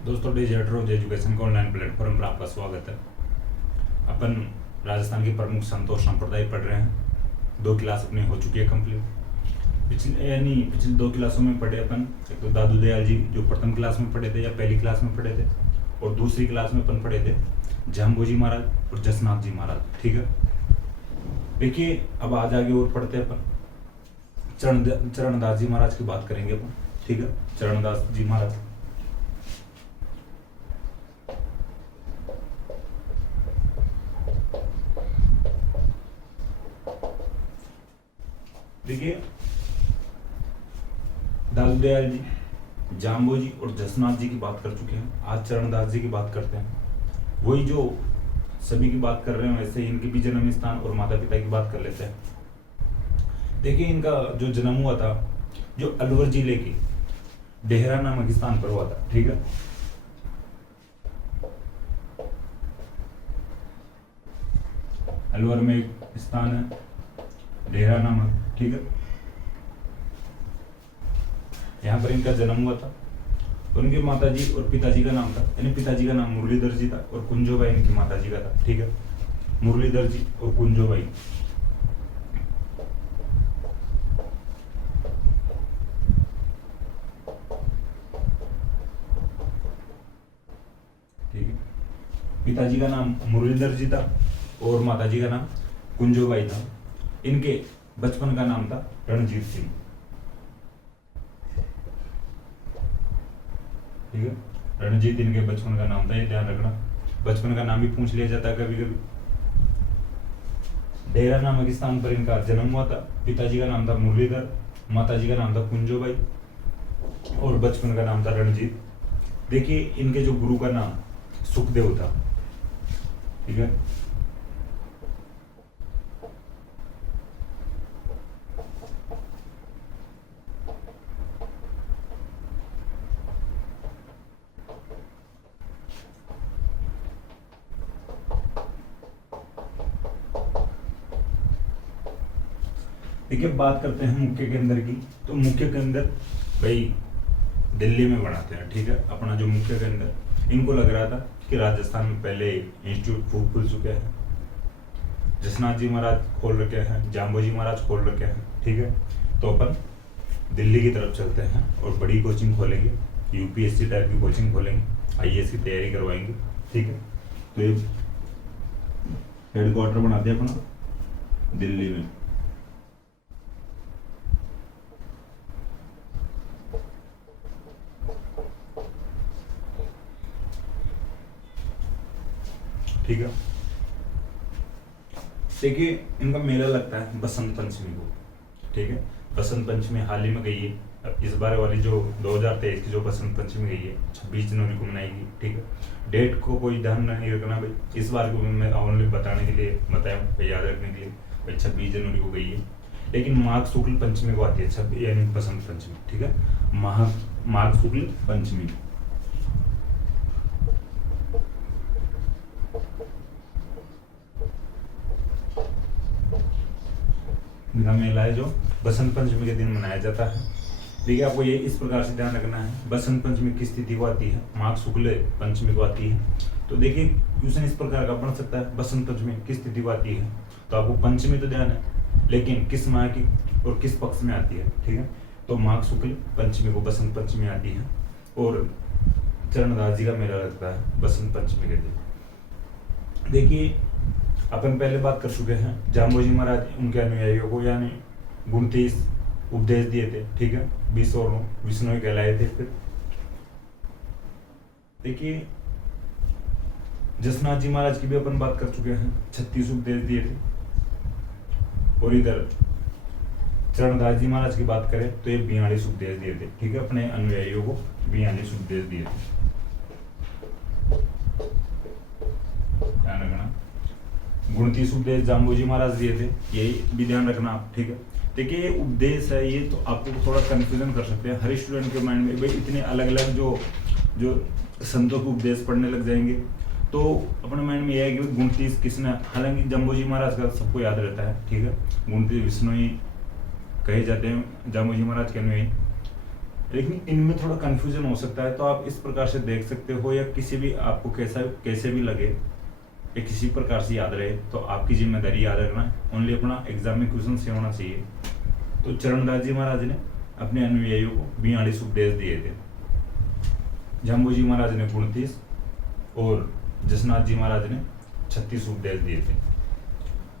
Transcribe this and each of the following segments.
दोस्तों, डिजिटल रोज एजुकेशन का online platform पर आपका स्वागत है। अपन राजस्थान के प्रमुख संत और संप्रदाय पढ़ रहे हैं। 2 क्लास अपनी हो चुकी है कंप्लीट। पिछली 2 क्लासों में पढ़े अपन, एक तो दादू दयाल जी जो प्रथम क्लास में पढ़े थे या पहली क्लास में पढ़े थे, और दूसरी क्लास में अपन पढ़े थे जाम्बोजी महाराज और जसनाथ जी महाराज। ठीक है, देखिए अब आज आगे और पढ़ते हैं अपन। चरणदास जी महाराज की बात करेंगे अपन। ठीक है, चरणदास जी महाराज। देखिए, दादू दयाल जी, जाम्बो जी और जसनाथ जी की बात कर चुके हैं। आज चरणदास जी की बात करते हैं। वही जो सभी की बात कर रहे हैं वैसे इनके भी जन्म स्थान और माता पिता की बात कर लेते हैं। देखिए, इनका जो जन्म हुआ था जो अलवर जिले के डेहरा नामक स्थान पर हुआ था। ठीक है, अलवर में एक स्थान है डेहरा नामक। ठीक है, यहाँ पर इनका जन्म हुआ था। उनके माताजी और पिताजी का नाम था, यानी पिताजी का नाम मुरलीधर जी था और कुंजोबाई इनकी माताजी का था। ठीक है, मुरलीधर जी और कुंजोबाई। ठीक है, पिताजी का नाम मुरलीधर जी था और माताजी का नाम कुंजोबाई था। इनके बचपन का नाम था रणजीत सिंह। ठीक है, रणजीत इनके बचपन का नाम था, ये ध्यान रखना। बचपन का नाम भी पूछ लिया जाता है कभी कभी। डेरा नामक स्थान पर इनका जन्म हुआ था। पिताजी का नाम था मुरलीधर, माताजी का नाम था कुंजोबाई और बचपन का नाम था रणजीत। देखिए, इनके जो गुरु का नाम सुखदेव था। ठीक है, देखिए बात करते हैं मुख्य केंद्र की। तो मुख्य केंद्र भाई दिल्ली में बनाते हैं। ठीक है, अपना जो मुख्य केंद्र, इनको लग रहा था कि राजस्थान में पहले इंस्टीट्यूट खूब खुल चुके हैं। जसनाथ जी महाराज खोल रखे हैं, जाम्बो जी महाराज खोल रखे हैं। ठीक है, तो अपन दिल्ली की तरफ चलते हैं और बड़ी कोचिंग खोलेंगे, यूपीएससी टाइप की कोचिंग खोलेंगे, आईएएस की तैयारी करवाएंगे। ठीक है, तो ये हेडक्वार्टर बनाते हैं अपना दिल्ली में। ठीक है, देखिए इनका मेला लगता है बसंत पंचमी को। ठीक है, बसंत पंचमी हाल ही में गई है। अब इस बार वाली जो 2023 की जो बसंत पंचमी गई है 26 जनवरी को मनाएगी। ठीक है, डेट को कोई ध्यान नहीं रखना भाई, इस बार को मैं ओनली बताने के लिए बताया, याद रखने के लिए भाई 26 जनवरी को गई है। लेकिन माघ शुक्ल पंचमी को आती है 26, यानी बसंत पंचमी। ठीक है, माघ शुक्ल पंचमी का मेला है जो बसंत पंचमी के दिन मनाया जाता है। देखिए, आपको ये इस प्रकार से ध्यान रखना है, बसंत पंचमी किस तिथि को आती है, माघ शुक्ल पंचमी को आती है। तो देखिए क्वेश्चन इस प्रकार का बन सकता है, बसंत पंचमी किस तिथि को आती है। तो आपको पंचमी तो ध्यान है, लेकिन किस माह की और किस पक्ष में आती है। ठीक है, तो माघ शुक्ल पंचमी को बसंत पंचमी आती है और चरणदास जी का मेला लगता है बसंत पंचमी के दिन। देखिए, अपन पहले बात कर चुके हैं, जाम्बो जी महाराज उनके अनुयायियों को यानी 29 उपदेश दिए थे। ठीक है, 20 और विष्णु कहलाए थे। फिर देखिए, जसनाथ जी महाराज की भी अपन बात कर चुके हैं, 36 उपदेश दिए थे। और इधर चरणदास जी महाराज की बात करें तो ये 42 उपदेश दिए थे। ठीक है, अपने अनुयायियों को 42 उपदेश दिए थे। ध्यान रखना, 29 उपदेश जाम्बो जी महाराज दिए थे, यही भी ध्यान रखना आप। ठीक है, देखिए ये उपदेश है, ये तो आपको थोड़ा कंफ्यूजन कर सकते हैं हर स्टूडेंट के माइंड में। भाई इतने अलग अलग जो जो संतों के उपदेश पढ़ने लग जाएंगे तो अपने माइंड में यह है कि 29 किसने, हालांकि जाम्बो जी महाराज का सबको याद रहता है। ठीक है, 29 विष्णु ही कहे जाते हैं जाम्बो जी महाराज के अनुयायी। लेकिन इनमें थोड़ा कंफ्यूजन हो सकता है, तो आप इस प्रकार से देख सकते हो, या किसी भी आपको कैसे भी लगे या किसी प्रकार से याद रहे, तो आपकी जिम्मेदारी याद रखना ओनली अपना एग्जाम में क्वेश्चन से होना चाहिए। तो चरणदास जी महाराज ने अपने अनुयायियों को 42 उपदेश दिए थे। जम्बू जी महाराज ने 29 और जसनाथ जी महाराज ने 36 उपदेश दिए थे।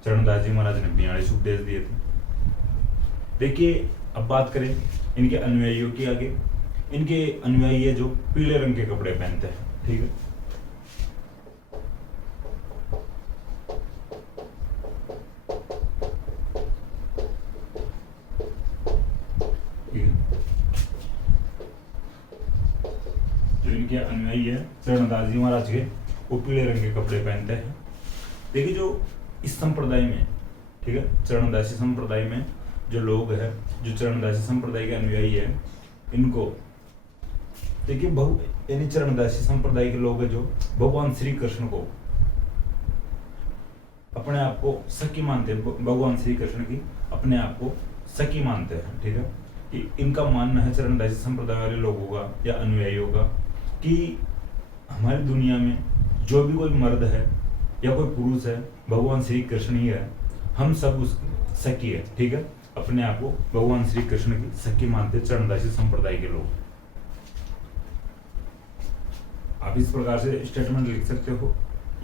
चरणदास जी महाराज ने 42 उपदेश दिए थे। देखिए, अब बात करें इनके अनुयायियों की आगे। इनके अनुयायी है जो पीले रंग के कपड़े पहनते हैं, ठीक है। जो इनके अनुयायी है चरणदास जी महाराज के, वो पीले रंग के कपड़े पहनते हैं। देखिए, जो इस संप्रदाय में, ठीक है, चरणदासी संप्रदाय में जो लोग हैं, जो चरणदासी संप्रदाय के अनुयायी है, इनको देखिए यानी चरणदासी संप्रदाय के लोग हैं जो भगवान श्री कृष्ण को अपने आप को सखी मानते हैं, भगवान श्री कृष्ण की अपने आप को सखी मानते हैं, ठीक है। कि इनका मानना है चरणदासी संप्रदाय वाले लोगों का या अनुयायियों का कि हमारी दुनिया में जो भी कोई मर्द है या कोई पुरुष है, भगवान श्री कृष्ण ही है, हम सब उसकी सखी है, ठीक है। अपने आप को भगवान श्री कृष्ण की सखी मानते चरणदासी संप्रदाय के लोग। आप इस प्रकार से स्टेटमेंट लिख सकते हो,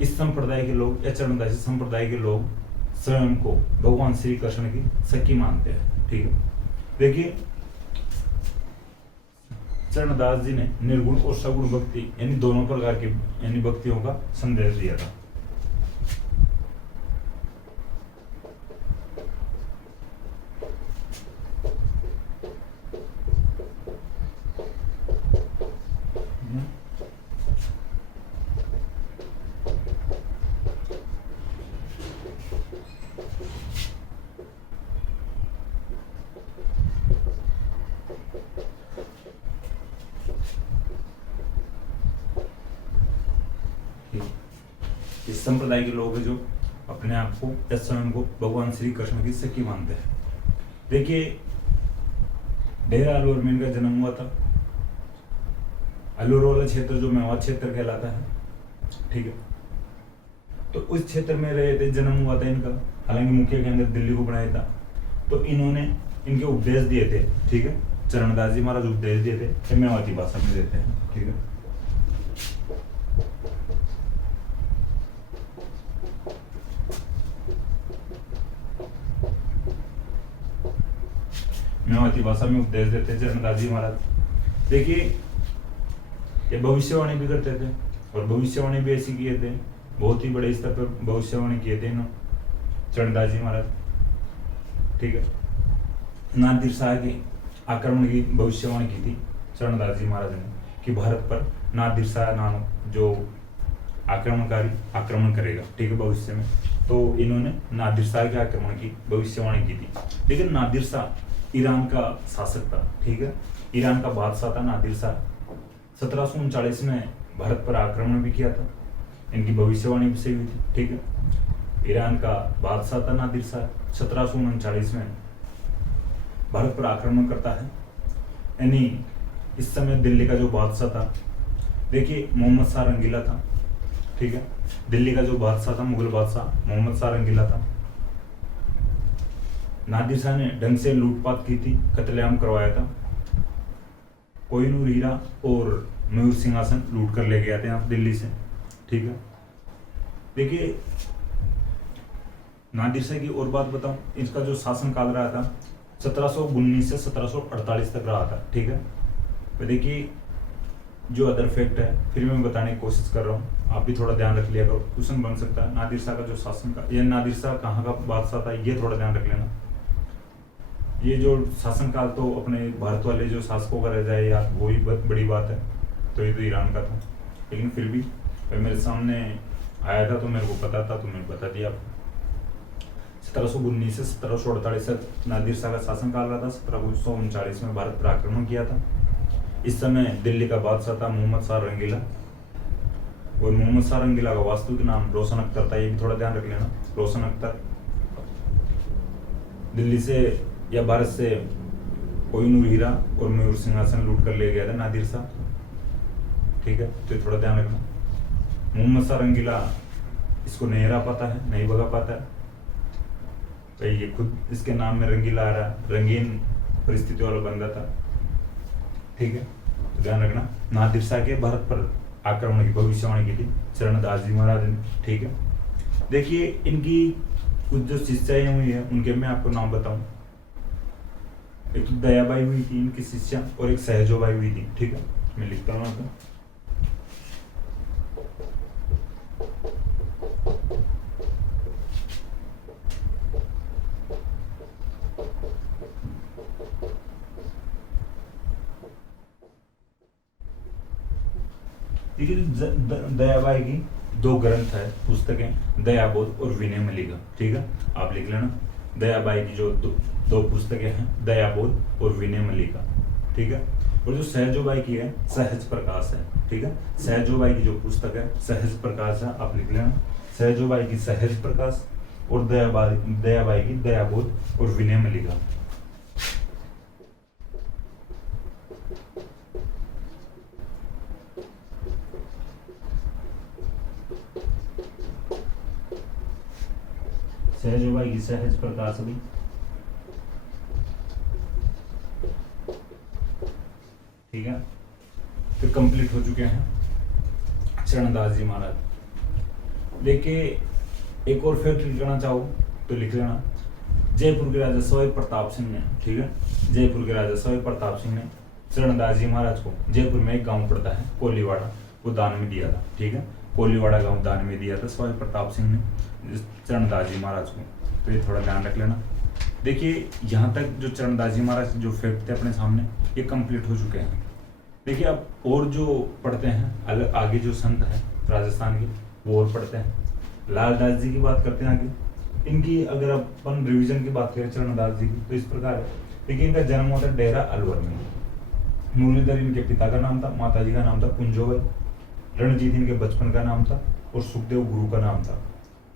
इस संप्रदाय के लोग या चरणदासी संप्रदाय के लोग स्वयं को भगवान श्री कृष्ण की सखी मानते हैं, ठीक है। देखिए, चरणदास जी ने निर्गुण और सगुण भक्ति यानी दोनों प्रकार की यानी भक्तियों का संदेश दिया था। इस संप्रदाय के लोग हैं जो अपने आप को या स्वयं को भगवान श्री कृष्ण की सखी मानते हैं। देखिए, डेरा अलवर में इनका जन्म हुआ था। अलवर वाला क्षेत्र जो मेवात क्षेत्र कहलाता है, ठीक है। तो उस क्षेत्र में रहे थे, जन्म हुआ था इनका। हालांकि मुख्य केंद्र दिल्ली को बनाया था। तो इन्होंने इनके उपदेश दिए थे, ठीक है। चरणदास जी महाराज उपदेश दिए थे, मेवाती भाषा में देते हैं, ठीक है। मेवाती भाषा में उपदेश देते हैं चरणदास जी महाराज। देखिए, ये भविष्यवाणी भी करते थे और भविष्यवाणी भी ऐसी किए थे, बहुत ही बड़े स्तर पर भविष्यवाणी किए थे इन्होंने चरणदास जी महाराज, ठीक है। नादिर शाह के आक्रमण की भविष्यवाणी की थी चरणदास जी महाराज ने कि भारत पर नादिर शाह नाम जो आक्रमणकारी आक्रमण करेगा, ठीक है, भविष्य में। तो इन्होंने नादिर शाह के आक्रमण की भविष्यवाणी की थी। लेकिन नादिर शाह ईरान का शासक था, ठीक है। ईरान का बादशाह था नादिर शाह। 1739 में भारत पर आक्रमण भी किया था, इनकी भविष्यवाणी भी सही हुई थी, ठीक है। ईरान का बादशाह था नादिर शाह। 1739 में भारत पर आक्रमण करता है। यानी इस समय दिल्ली का जो बादशाह था, देखिए, मोहम्मद शाह रंगीला था, ठीक है। दिल्ली का जो बादशाह था, मुगल बादशाह मोहम्मद शाह रंगीला था। नादिर शाह ने ढंग से लूटपाट की थी, कत्लेआम करवाया था। कोहिनूर हीरा और मयूर सिंहासन लूट कर ले गए थे यहाँ दिल्ली से, ठीक है। देखिए, नादिर शाह की और बात बताऊं, इसका जो शासन काल रहा था 1719 से 1748 तक रहा था, ठीक है। तो देखिए, जो अदर फैक्ट है फिर मैं बताने की कोशिश कर रहा हूँ, आप भी थोड़ा ध्यान रख लिया करो, क्वेश्चन बन सकता है। नादिर शाह का जो शासन का, यह नादिर शाह कहाँ का बादशाह था, ये थोड़ा ध्यान रख लेना। ये जो शासनकाल तो अपने भारत वाले जो शासकों का रह जाए यार, वो ही बड़ी बात है। तो ये तो ईरान का था, लेकिन फिर भी मेरे सामने आया था तो मेरे को पता था, तो मैंने बता दिया आपको। 1719 से 1748 तक नादिर शाह का शासनकाल रहा था। 1739 में भारत पर आक्रमण किया था। इस समय दिल्ली का बादशाह था मोहम्मद शाह रंगीला, और मोहम्मद शाह रंगीला का वास्तविक नाम रोशन अख्तर था, ये भी थोड़ा ध्यान रख लेना। रोशन अख्तर दिल्ली से या भारत से कोहिनूर हीरा और मयूर सिंहासन लूट कर ले गया था नादिर शाह, ठीक है, तो ये थोड़ा ध्यान रखना। मोहम्मद शाह रंगीला इसको नहीं हरा पाता है, नहीं भगा पाता है भाई, ये खुद इसके नाम में रंगीला आ रहा, रंगीन परिस्थिति वाला बंदा था, ठीक है, तो ध्यान रखना। नादिर शाह के भारत पर आक्रमण की भविष्यवाणी की थी चरणदास जी महाराज ने, ठीक है। देखिए इनकी कुछ जो शिष्याएं हुई है उनके मैं आपको नाम बताऊं। एक तो दयाबाई हुई थी इनकी शिष्या, और एक सहजोबाई हुई थी, ठीक है, मैं लिखता हूँ आपको। देखिए दयाबाई की दो ग्रंथ है, पुस्तकें, दयाबोध और विनय मल्लिका, ठीक है, आप लिख लेना। दयाबाई की जो दो पुस्तकें हैं, दयाबोध और विनय मल्लिका, ठीक है। और जो सहजोबाई की है सहज प्रकाश है, ठीक है। सहजोबाई की जो पुस्तक है सहज प्रकाश है, आप लिख लेना। सहजोबाई की सहज प्रकाश और दयाबाई की दयाबोध और विनय मल्लिका। सहजोबाई की सहज प्रकाश भी, ठीक है, फिर कंप्लीट हो चुके हैं चरणदास जी महाराज। देखिए एक और फैक्ट लिखना चाहो तो लिख लेना। जयपुर के राजा सवाई प्रताप सिंह ने, ठीक है, जयपुर के राजा सवाई प्रताप सिंह ने चरणदास जी महाराज को जयपुर में एक गांव पड़ता है कोलीवाड़ा, वो दान में दिया था, ठीक है, कोलीवाड़ा गांव दान में दिया था सवाई प्रताप सिंह ने चरणदास जी महाराज को, तो ये थोड़ा ध्यान रख लेना। देखिए यहाँ तक जो चरणदास जी महाराज जो फैक्ट थे अपने सामने ये कंप्लीट हो चुके हैं। देखिए अब और जो पढ़ते हैं अलग आगे जो संत हैं राजस्थान के वो और पढ़ते हैं। लालदास जी की बात करते हैं आगे। इनकी अगर अपन रिवीजन की बात करें चरणदास जी की तो इस प्रकार है। देखिए इनका जन्म हुआ था डेरा अलवर में। मुरलीधर इनके पिता का नाम था, माता जी का नाम था कुंजोबाई, रणजीत इनके बचपन का नाम था और सुखदेव गुरु का नाम था।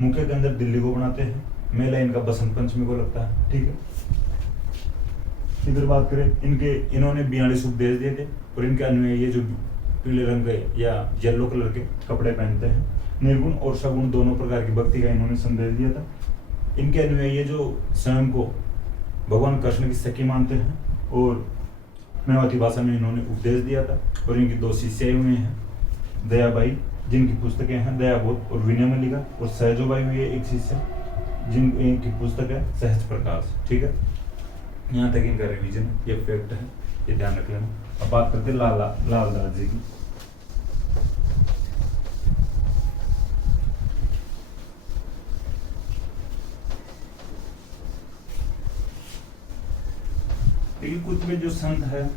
मुख्य के अंदर दिल्ली को बनाते हैं, मेला इनका बसंत पंचमी को लगता है, ठीक है। इधर बात करें इन्होंने 42 उपदेश दिए थे और इनके अनुयायी ये जो पीले रंग के या येलो कलर के कपड़े पहनते हैं, निर्गुण और सगुण दोनों प्रकार की भक्ति का इन्होंने संदेश दिया था। इनके अनुयायी जो स्वयं को भगवान कृष्ण की सखी मानते हैं और मेवाती भाषा में इन्होंने उपदेश दिया था। और इनकी दो शिष्याएं हुई हैं, दयाबाई जिनकी पुस्तकें हैं दयाबोध और विनय मल्लिका, और सहजोबाई हुई है एक शिष्य जिनकी पुस्तक है सहज प्रकाश, ठीक है। यहाँ तक इनका रिवीजन ये फैक्ट है, ये ध्यान रख लेना। अब बात करते हैं लालदास जी की। देखिए कुछ में जो संत है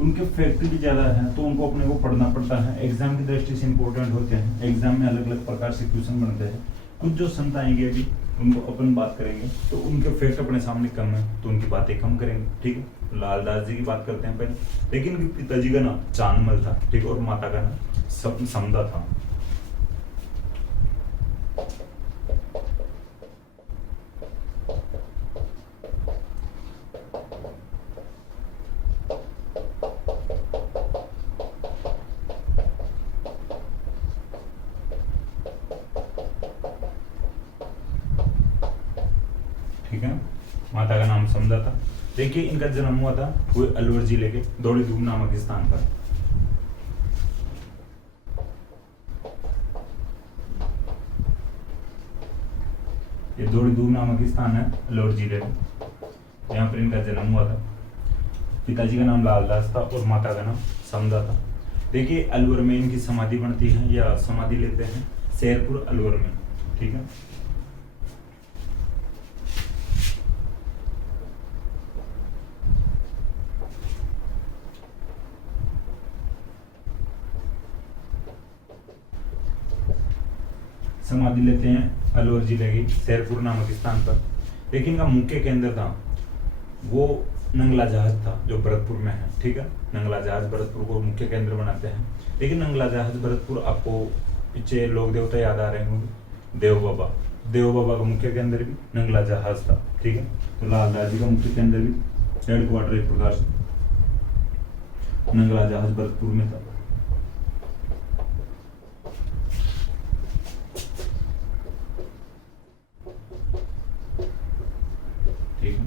उनके फैक्ट भी ज्यादा है तो उनको अपने को पढ़ना पड़ता है, एग्जाम की दृष्टि से इंपॉर्टेंट होते हैं, एग्जाम में अलग अलग प्रकार से क्वेश्चन बनते हैं। कुछ जो संत आएंगे अभी उनको अपन बात करेंगे तो उनके फैक्ट अपने सामने कम है तो उनकी बातें कम करेंगे, ठीक है। लालदास जी की बात करते हैं पहले। लेकिन उनके पिताजी का नाम चांदमल था, ठीक, और माता का नाम समदा था। ठीक है, माता का नाम समझा था। देखिए इनका जन्म हुआ था वो अलवर जिले के दौड़ी धूम नामक स्थान पर। ये दौड़ी धूम नामक स्थान है अलवर जिले में, यहाँ पर इनका जन्म हुआ था। पिताजी का नाम लालदास था और माता का नाम समदा था। देखिए अलवर में इनकी समाधि बनती है या समाधि लेते हैं शेरपुर अलवर में, ठीक है। समाधि लेते हैं अलवर जिले की शेरपुर नामक स्थान पर। लेकिन इनका मुख्य केंद्र था वो नंगला जहाज था जो भरतपुर में है, ठीक है। नंगला जहाज भरतपुर को मुख्य केंद्र बनाते हैं। लेकिन नंगला जहाज भरतपुर आपको पीछे लोक देवता याद आ रहे होंगे, देव बाबा का मुख्य केंद्र भी नंगला जहाज था, ठीक है। तो लालदास जी का मुख्य केंद्र भी हेडक्वार्टर एक प्रकार से नंगला जहाज भरतपुर में था। ठीक है,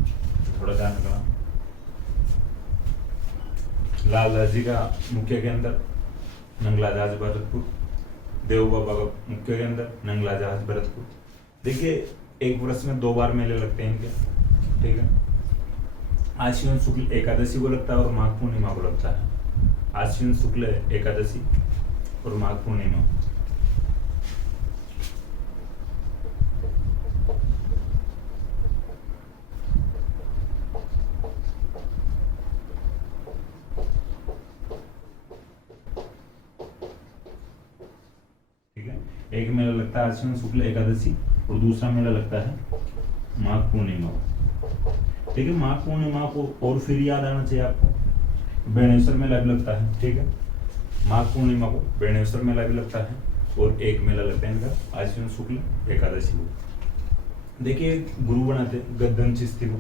थोड़ा ध्यान रखना। लालदास जी का मुख्य के अंदर नंगला जहाज भरतपुर, देव बाबा का मुख्य के अंदर नंगला जहाज भरतपुर। देखिए एक वर्ष में 2 बार मेले लगते हैं इनके, ठीक है। आश्विन शुक्ल एकादशी को लगता है और माघ पूर्णिमा को लगता है। आश्विन शुक्ल एकादशी और माघ पूर्णिमा। ठीक है, एक मेला लगता है आश्विन शुक्ल एकादशी और दूसरा मेला लगता है माघ पूर्णिमा। ठीक है, माघ पूर्णिमा को और फिर याद आना चाहिए आपको, बेणेश्वर मेला भी लगता है। ठीक है, माघ पूर्णिमा को बेणेश्वर मेला भी लगता है और एक मेला लगता है इनका आश्विन शुक्ल एकादशी को। देखिए गुरु बनाते गद्दन चिश्ती को।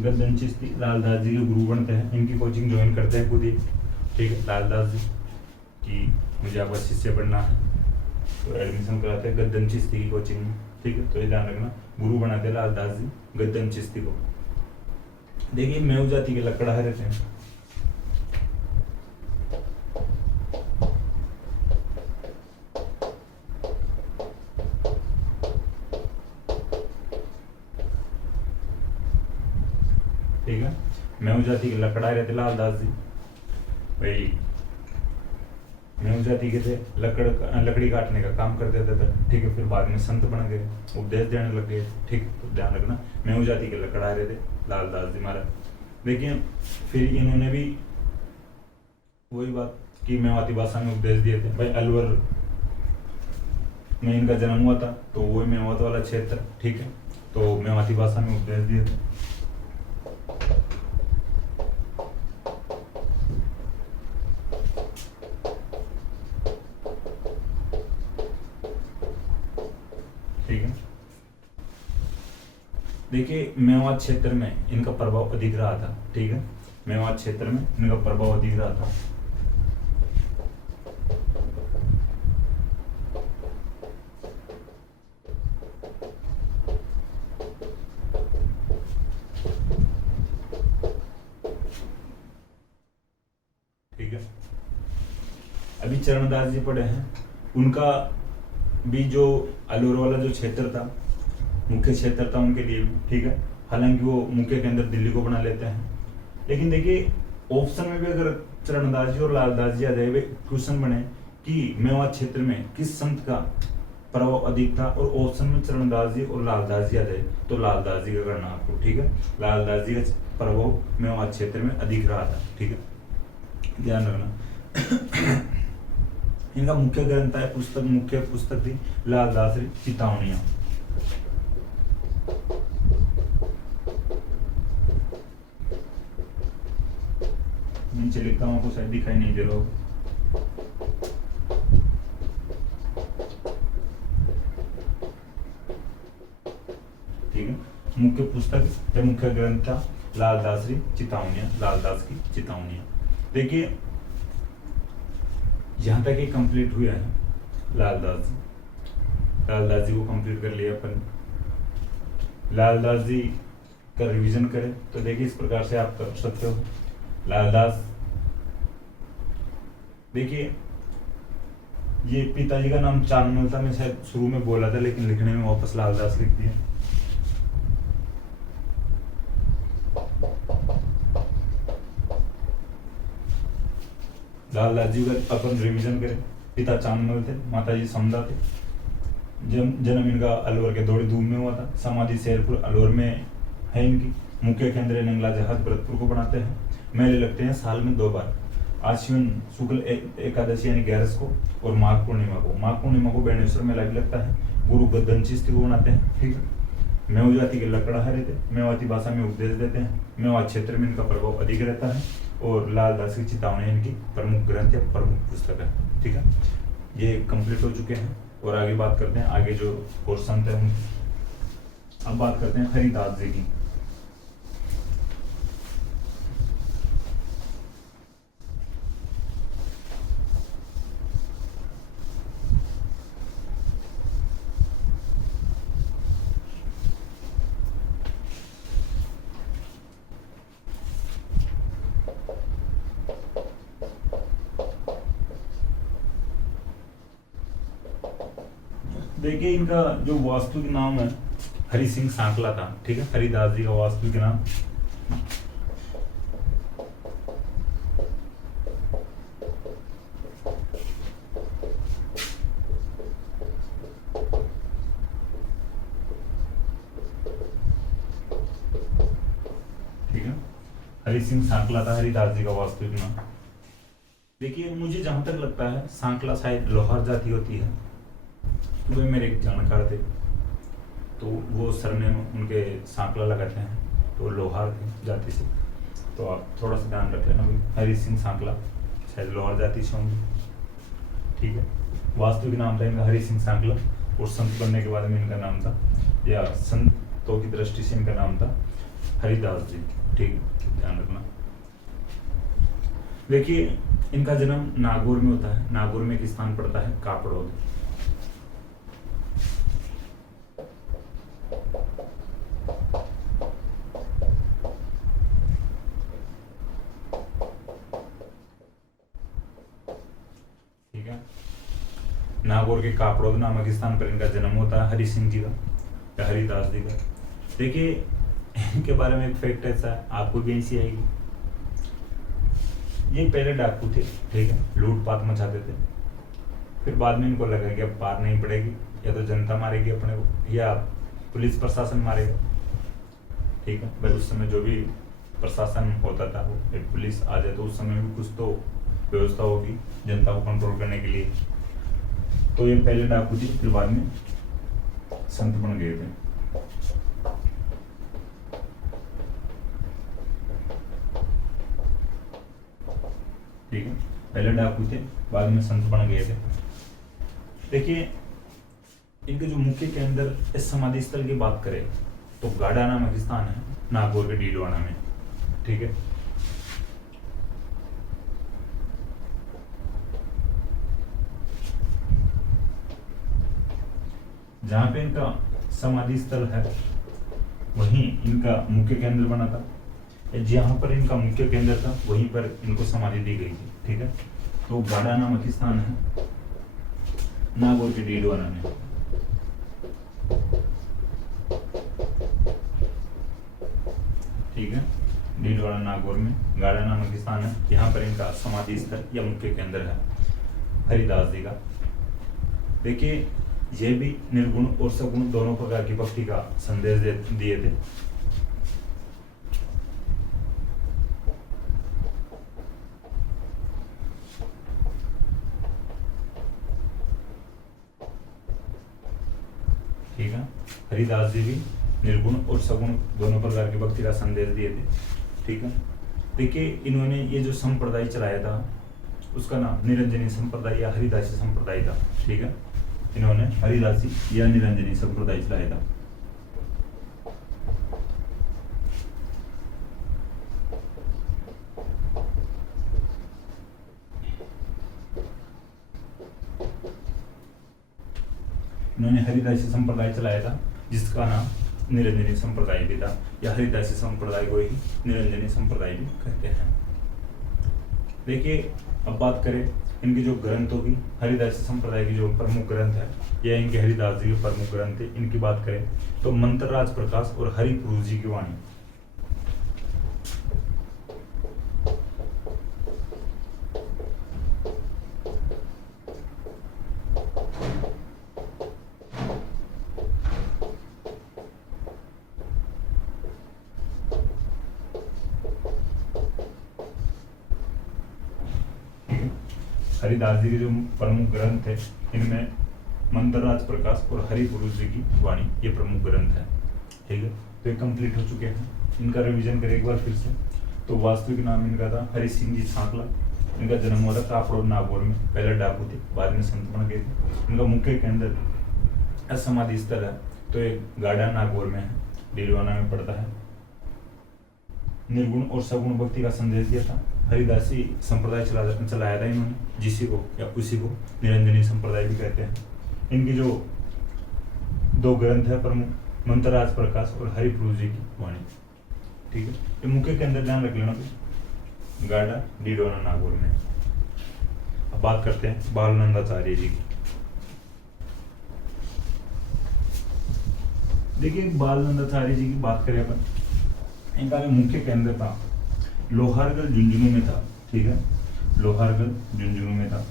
गद्दन चिश्ती लालदास जी के गुरु बनते हैं, इनकी कोचिंग ज्वाइन करते हैं खुद ही। ठीक है, लालदास जी कि मुझे आपका शिष्य बनना है तो एडमिशन कराते हैं गद्दन चिश्ती की कोचिंग में। ठीक है, तो ये ध्यान रखना, गुरु बनाते हैं लालदास जी गद्दन चिश्ती को। देखिए मेव जाति के लकड़हारे रहते हैं। ठीक है, मेव जाति के लकड़हारे रहते लालदास जी भाई। मेव जाति के थे, लकड़ी काटने का काम करते थे। ठीक है, फिर बाद में संत बन गए, उपदेश देने लग गए। ठीक, तो ध्यान रखना, मेव जाति के लकड़हारे थे लालदास जी महाराज। देखिए फिर इन्होंने भी वही बात कि मेवाती भाषा में उपदेश दिए थे भाई। अलवर में इनका जन्म हुआ था तो वही मेवात वाला क्षेत्र। ठीक है, तो मेवाती भाषा में उपदेश दिए थे। ठीक है, देखिए मेवात क्षेत्र में इनका प्रभाव अधिक रहा था। ठीक है, मेवात क्षेत्र में इनका प्रभाव अधिक रहा था। ठीक है, अभी चरणदास जी पढ़े हैं, उनका भी जो अलवर वाला जो क्षेत्र था मुख्य क्षेत्र था उनके लिए भी। ठीक है, हालांकि वो मुख्य के अंदर दिल्ली को बना लेते हैं, लेकिन देखिए ऑप्शन में भी अगर चरणदास जी और लालदास जी आ जाए, क्वेश्चन बने कि मेवात क्षेत्र में किस संत का प्रभाव अधिक था, और ऑप्शन में चरणदास जी और लालदास जी आ जाए तो लालदास जी का करना आपको। ठीक है, लालदास जी का प्रभाव मेवात क्षेत्र में अधिक रहा था। ठीक है, ध्यान रखना। इनका मुख्य ग्रंथ है पुस्तक, मुख्य पुस्तक थी लालदास चितावनियां। नीचे लिखता हूं, आपको शायद दिखाई नहीं दे रहा होगा। ठीक है, मुख्य पुस्तक या मुख्य ग्रंथ था लालदास चितावनियां, लालदास की चितावनियां। देखिए जहां तक ये कंप्लीट हुआ है लालदास जी को कंप्लीट कर लिया अपन। लालदास जी का रिवीजन करें तो देखिए इस प्रकार से आप कर सकते हो। लालदास, देखिए ये पिताजी का नाम चांदमल था, मैं शायद शुरू में बोला था लेकिन लिखने में वापस लालदास लिख दिया। लालदास जी का अपन रिवीजन करें, पिता चांदमल थे, माताजी समदा थे। जन्म इनका अलवर के दौड़ी धूम में हुआ था। समाधि शेरपुर अलवर में है इनकी। मुख्य केंद्र नंगला जहाज भरतपुर को बनाते हैं। मेले लगते हैं साल में 2 बार, आश्विन शुक्ल एकादशी यानी 11 को और माघ पूर्णिमा को। माघ पूर्णिमा को बेणेश्वर मेला भी लगता है। गुरु गद्दन चिश्ती को बनाते हैं। ठीक है, मेव जाति के लकड़हारे थे, मेवाती भाषा में उपदेश देते हैं। मेवात क्षेत्र में इनका प्रभाव अधिक रहता है और लालदास की चेतावनी इनकी प्रमुख ग्रंथ या प्रमुख पुस्तक है। ठीक है, ये कंप्लीट हो चुके हैं। और आगे बात करते हैं, आगे जो और संत है अब बात करते हैं हरिदास जी की। देखिए इनका जो वास्तविक नाम है हरि सिंह सांकला था। ठीक है, हरिदास जी का वास्तविक नाम हरि सिंह सांकला था, हरिदास जी का वास्तविक नाम। देखिए मुझे जहां तक लगता है सांकला शायद लोहार जाति होती है। तो वे मेरे एक जानकार थे, तो वो सरनेम उनके सांकला लगाते हैं, तो लोहार थे जाति से। तो आप थोड़ा सा ध्यान रख लेना, हरि सिंह सांकला शायद लोहार जाति से होंगे। ठीक है, वास्तविक नाम था इनका हरि सिंह सांकला, और संत बनने के बाद में इनका नाम था, या संतों की दृष्टि से इनका नाम था हरिदास जी। ठीक है, ध्यान रखना। देखिए इनका जन्म नागौर में होता है। नागौर में एक स्थान पड़ता है कापड़ोद। ठीक है, नागौर के कापड़ोद नामक स्थान पर इनका जन्म होता है हरि सिंह जी का या हरिदास जी का। देखिए इनके बारे में एक फैक्ट ऐसा है, आपको भी ऐसी आएगी। ये पहले डाकू थे। ठीक है, लूटपाट मचाते थे। फिर बाद में इनको लगा कि अब पार नहीं पड़ेगी, या तो जनता मारेगी अपने को या पुलिस प्रशासन मारेगा। ठीक है, भाई उस समय जो भी प्रशासन होता था, वो पुलिस आ जाए तो उस समय भी कुछ तो व्यवस्था होगी जनता को कंट्रोल करने के लिए। तो ये पहले डाकू थे, फिर बाद में संत बन गए थे। ठीक है, पहले डाकू थे, बाद में संत बन गए थे। देखिए इनके जो मुख्य के अंदर इस समाधि स्थल की बात करें तो गाड़ा नामक स्थान है नागौर के डीडवाना में। ठीक है, जहां पे इनका समाधि स्थल है वहीं इनका मुख्य केंद्र बना था। जहां पर इनका मुख्य केंद्र था वहीं पर इनको समाधि दी गई थी। ठीक है, तो गाड़ा नामक स्थान है नागौर के डीडवाना में। ठीक है, डीडवाना नागौर में गाड़ा नामक स्थान है, यहाँ पर इनका समाधि स्थल या मुख्य केंद्र है हरिदास जी का। देखिए ये भी निर्गुण और सगुण दोनों प्रकार की भक्ति का संदेश दिए थे। ठीक है, हरिदास जी भी निर्गुण और सगुण दोनों प्रकार की भक्ति का संदेश दिए थे। ठीक है, देखिए इन्होंने ये जो संप्रदाय चलाया था उसका नाम निरंजनी संप्रदाय या हरिदासी संप्रदाय था। ठीक है, इन्होंने हरिदासी या निरंजनी संप्रदाय चलाया था। इन्होंने हरिदासी संप्रदाय चलाया था जिसका नाम निरंजनी संप्रदाय भी था, या हरिदासी संप्रदाय को ही निरंजनी संप्रदाय भी कहते हैं। देखिए अब बात करें इनके जो ग्रंथों की, हरिदासी संप्रदाय की जो प्रमुख ग्रंथ है यह इनके हरिदास जी के प्रमुख ग्रंथ है। इनकी बात करें तो मंत्रराज प्रकाश और हरिपुरुष जी की वाणी। हरिदास जी के जो प्रमुख ग्रंथ है इनमें मंत्रराज प्रकाश और हरिपुरुष जी की वाणी ये प्रमुख ग्रंथ है। ठीक है, तो ये कंप्लीट हो चुके हैं। इनका रिवीजन करें एक बार फिर से। तो वास्तविक नाम इनका था हरि सिंह जी सांकला। इनका जन्म हुआ था कापड़ोद नागौर में, पहले डाकू थे, बाद में संत बन गए थे। इनका मुख्य केंद्र समाधि स्थल है तो एक गार्डन नागौर में है, डीलवाना में पड़ता है। निर्गुण और सगुण भक्ति का संदेश दिया था। हरिदासी संप्रदाय चलाया था इन्होंने, जिसी को या उसी को निरंजनी संप्रदाय भी कहते हैं। इनकी जो दो ग्रंथ है प्रमुख, मंत्रराज प्रकाश और हरिपुरुष जी की वाणी। ठीक है, ये मुख्य केंद्र ध्यान रख लेना, गाड़ा डीडोना नागौर में। अब बात करते हैं बालनंदाचार्य जी की। देखिए बालनंदाचार्य जी की बात करें अपन, इनका जो मुख्य केंद्र था लोहारगढ़ झुंझुनू में था। ठीक है, लोहारगढ़ झुंझुनू में था।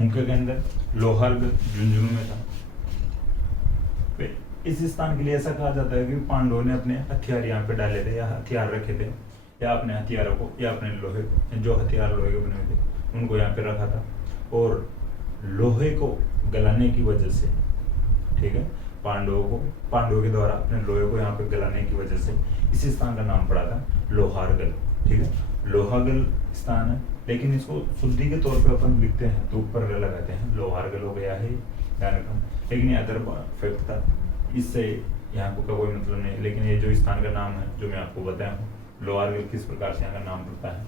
मुख्य केंद्र लोहारगढ़ झुंझुनू में था। इस स्थान के लिए ऐसा कहा जाता है कि पांडवों ने अपने हथियार यहाँ पे डाले थे या हथियार रखे थे, या अपने हथियारों को या अपने लोहे को, जो हथियार लोहे के बने हुए थे उनको यहाँ पे रखा था। और लोहे को गलाने की वजह से, ठीक है, पांडवों के द्वारा अपने लोहे को यहाँ पे गलाने की वजह से इस स्थान का नाम पड़ा था लोहारगढ़। ठीक है, लोहागढ़ स्थान है, लेकिन इसको शुद्धि के तौर पे अपन लिखते हैं तो ऊपर लगाते हैं, लोहारगढ़ हो गया है ध्यान रखना। लेकिन ये अदर फैक्ट था, इससे यहाँ का कोई मतलब नहीं। लेकिन ये जो स्थान का नाम है जो मैं आपको बताया हूँ, लोहारगढ़ किस प्रकार से यहाँ का नाम पड़ता है,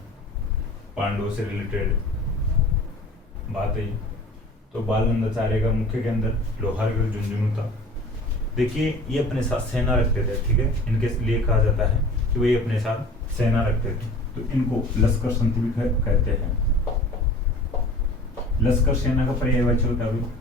पांडवों से रिलेटेड बात है। तो बालनंदाचार्य का मुख्य केंद्र लोहारगढ़ झुंझुनू था। देखिए ये अपने साथ सेना रखते थे। ठीक है, इनके लिए कहा जाता है कि वे अपने साथ सेना रखते थे, तो इनको लश्कर संत भी कहते हैं। लश्कर सेना का पर्यायवाची होता है।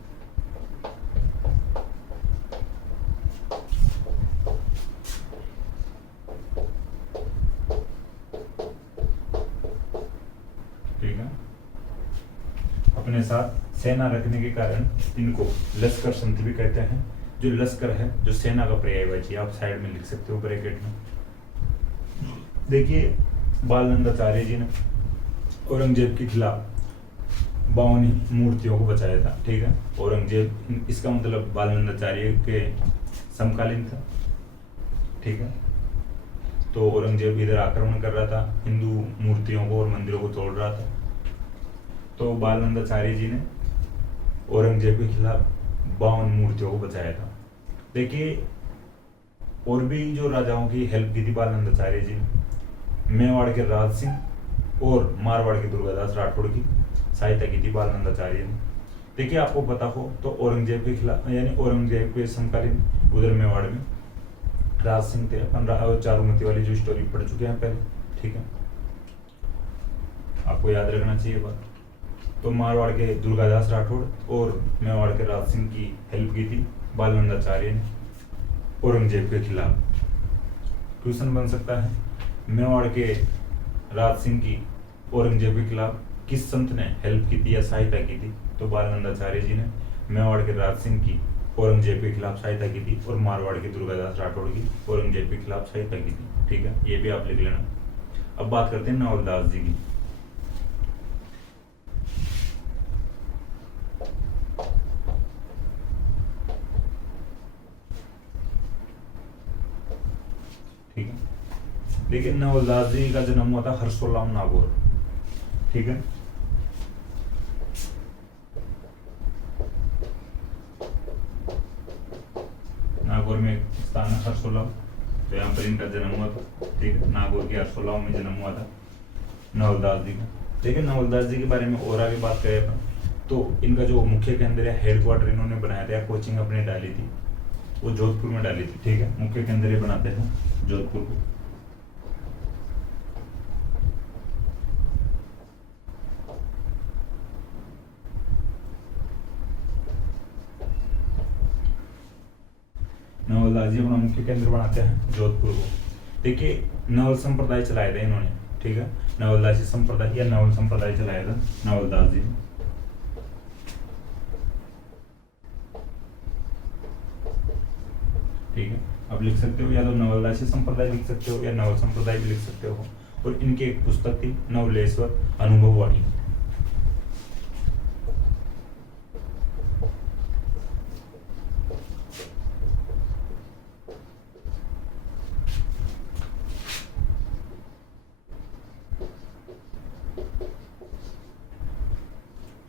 ठीक है, अपने साथ सेना रखने के कारण इनको लश्कर संत भी कहते हैं। जो लश्कर है, जो सेना का पर्यायवाची, आप साइड में लिख सकते हो ब्रैकेट में। देखिए बालनंदाचार्य जी ने औरंगजेब के खिलाफ 52 मूर्तियों को बचाया था। ठीक है, औरंगजेब, इसका मतलब बालनंदाचार्य के समकालीन था। ठीक है, तो औरंगजेब इधर आक्रमण कर रहा था, हिंदू मूर्तियों को और मंदिरों को तोड़ रहा था। तो बालनंदाचार्य जी ने औरंगजेब के खिलाफ 52 मूर्तियों को बचाया था। देखिए और भी जो राजाओं की हेल्प की थी बालनंदाचार्य जी ने, मेवाड़ के राज सिंह और मारवाड़ के दुर्गादास राठौड़ की सहायता की थी बालनंदाचार्य ने। देखिए आपको पता हो तो औरंगजेब के खिलाफ, यानी औरंगजेब के समकालीन उधर मेवाड़ में राज सिंह थे। अपन चारुमती वाली जो स्टोरी पढ़ चुके हैं पहले। ठीक है, आपको याद रखना चाहिए बात। तो मारवाड़ के दुर्गादास राठौड़ और मेवाड़ के राज सिंह की हेल्प की थी बालनंदाचार्य ने औरंगजेब के खिलाफ। क्वेश्चन बन सकता है, मेवाड़ के राज सिंह की औरंगजेब के खिलाफ किस संत ने हेल्प की थी या सहायता की थी? तो बालनंदाचार्य जी ने मेवाड़ के राज सिंह की औरंगजेब के खिलाफ सहायता की थी और मारवाड़ के दुर्गादास राठौड़ की औरंगजेब के खिलाफ सहायता की थी। ठीक है, ये भी आप लिख लेना। अब बात करते हैं नवलदास जी की। ठीक है, लेकिन नवलदास जी का जन्म हुआ था हरसोला नागौर। ठीक है, नागौर में एक स्थान है हरसोला, तो यहाँ पर इनका जन्म हुआ था। ठीक है, नागौर के हरसोला में जन्म हुआ था नवलदास जी का। लेकिन नवलदास जी के बारे में और आगे बात करें अपन, तो इनका जो मुख्य केंद्र है, हेडक्वार्टर इन्होंने बनाया था, कोचिंग अपने डाली थी, वो जोधपुर में डाली थी। ठीक है, मुख्य केंद्र ये बनाते हैं जोधपुर को। नवलदास जी अपना मुख्य केंद्र बनाते हैं जोधपुर को। देखिए नवल संप्रदाय चलाया था इन्होंने, ठीक है, नवलदासी संप्रदाय या नवल संप्रदाय चलाया था नवलदास जी। ठीक है, अब लिख सकते हो या तो नवलदासी संप्रदाय लिख सकते हो या नवल संप्रदाय भी लिख सकते हो। और इनकी एक पुस्तक थी नवलेश्वर अनुभववाणी।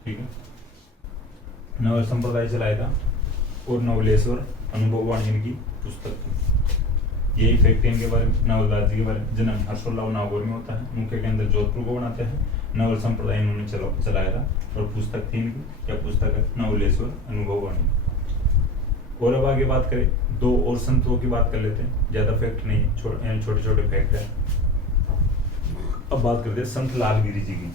ठीक है, नवल संप्रदाय चलाया था और नवलेश्वर अनुभववाणी इनकी पुस्तक थी। यही फैक्ट इनके बारे में, नवलदास जी के बारे में। जन्म हर्षोल्लाह नागौर में होता है, मुख्य केंद्र जोधपुर को बनाते हैं। नवल संप्रदाय इन्होंने चलाया था और पुस्तक थी इनकी, क्या पुस्तक है, नवलेश्वर अनुभववाणी। और अब आगे बात करें, दो और संतों की बात कर लेते हैं, ज्यादा फैक्ट नहीं, छोटे छोटे फैक्ट है। अब बात करते हैं संत लालगिरी जी की।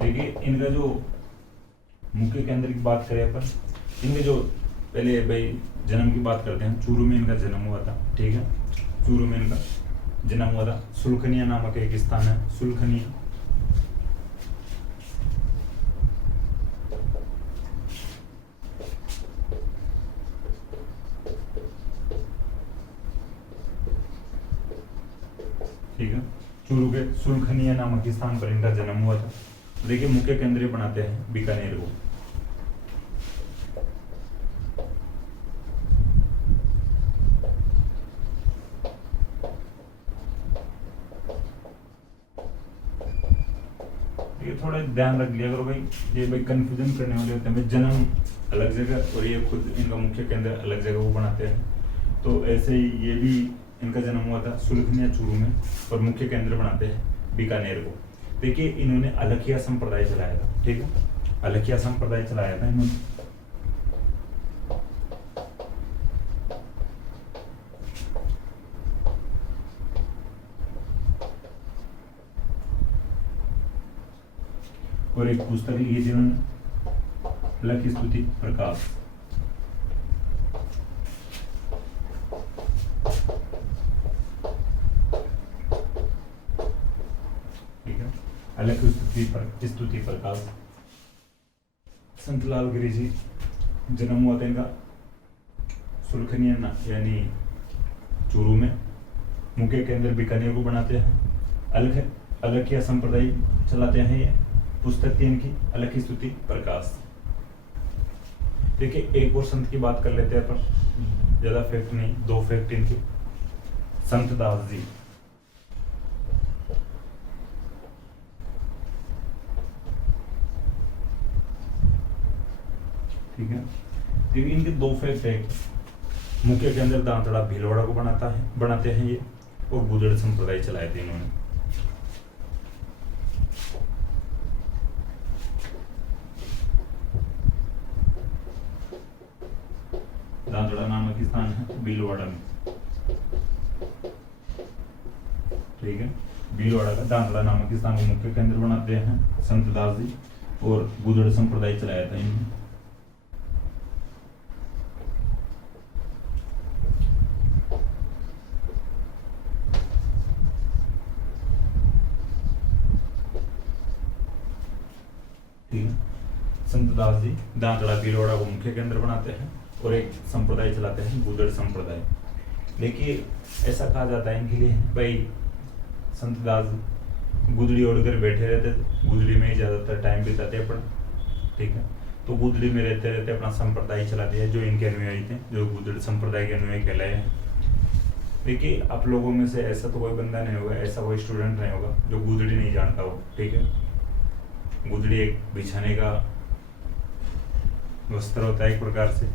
देखिए इनका जो मुख्य केंद्र की बात करें अपन, इनके जो पहले भाई जन्म की बात करते हैं, चूरू में इनका जन्म हुआ था। ठीक है, चूरू में इनका जन्म हुआ था। सुलखनिया नामक एक स्थान है, सुलखनिया। ठीक है, चूरू के सुलखनिया नामक स्थान पर इनका जन्म हुआ था। देखिए मुख्य केंद्र बनाते हैं बीकानेर को। ये थोड़ा ध्यान रख लिया करो भाई, ये भाई कंफ्यूजन करने वाले होते हैं। जन्म अलग जगह और ये खुद इनका मुख्य केंद्र अलग जगह वो बनाते हैं। तो ऐसे ही ये भी इनका जन्म हुआ था सुलखनिया चूरू में और मुख्य केंद्र बनाते हैं बीकानेर को। देखिए इन्होंने अलखिया संप्रदाय चलाया था। ठीक है, अलखिया संप्रदाय चलाया था इन्होंने। और एक पुस्तक लिखी थी उन्होंने, लखी स्तुति प्रकाश। अलग स्तुति प्रकाश। संत लालगिरी जी जन्म हुआ था इनका सुलखनिया यानी चूरू में, मुख्य केंद्र बीकानेर को बनाते हैं। अलखिया संप्रदाय चलाते हैं। ये पुस्तक थी इनकी अलखी स्तुति प्रकाश। देखिए एक और संत की बात कर लेते हैं अपन, ज्यादा फैक्ट नहीं, दो फैक्ट इनके। संत दास जी, ठीक है, देखिए इनके दो फैक्ट है। मुख्य केंद्र दांतड़ा भीलवाड़ा को बनाते हैं ये, और गुदड़ संप्रदाय चलाए थे इन्होंने। दांतड़ा नामक स्थान है भीलवाड़ा में। ठीक है, भीलवाड़ा का दांतड़ा नामक स्थान को मुख्य केंद्र बनाते हैं संत दास जी, और गुदड़ संप्रदाय चलाया था इन्होंने। संत दास जी दांतड़ा भीलवाड़ा को मुख्य केंद्र बनाते हैं और एक संप्रदाय चलाते हैं गुदड़ संप्रदाय। देखिए ऐसा कहा जाता है इनके लिए भाई, संत दास गुदड़ी ओढ़कर बैठे रहते, गुदड़ी में ही ज्यादातर टाइम बिताते अपन। ठीक है, तो गुदड़ी में रहते रहते अपना संप्रदाय चलाते हैं, जो इनके अनुयायी थे, जो गुदड़ संप्रदाय के अनुयायी कहलाए हैं। देखिए आप लोगों में से ऐसा तो कोई बंदा नहीं होगा, ऐसा कोई स्टूडेंट नहीं होगा जो गुदड़ी नहीं जानता हो। ठीक है, गुदड़ी एक बिछाने का वस्त्र होता है एक प्रकार से।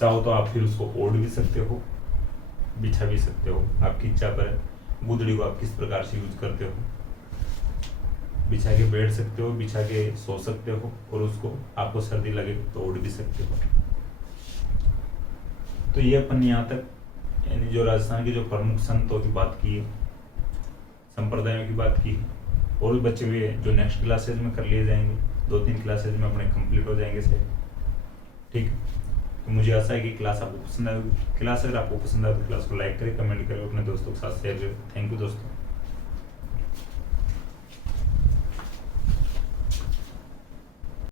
चाहो तो आप फिर उसको ओढ़ भी सकते हो, बिछा भी सकते हो, आपकी इच्छा पर है। गुदड़ी को आप किस प्रकार से यूज करते हो। बिछा के बैठ सकते हो, बिछा के सो सकते हो, और उसको आपको सर्दी लगे तो उड़ भी सकते हो। तो ये अपन यहाँ तक यानी जो राजस्थान के जो प्रमुख संतों की बात की है, संप्रदायों की बात की है, और भी बचे हुए जो नेक्स्ट क्लासेज में कर लिए जाएंगे, 2-3 क्लासेज में अपने कंप्लीट हो जाएंगे सर। ठीक है, तो मुझे आशा है कि क्लास आपको पसंद आएगी। क्लास अगर आपको पसंद आए तो क्लास को लाइक करें, कमेंट करें, अपने दोस्तों के साथ शेयर करें। थैंक यू दोस्तों।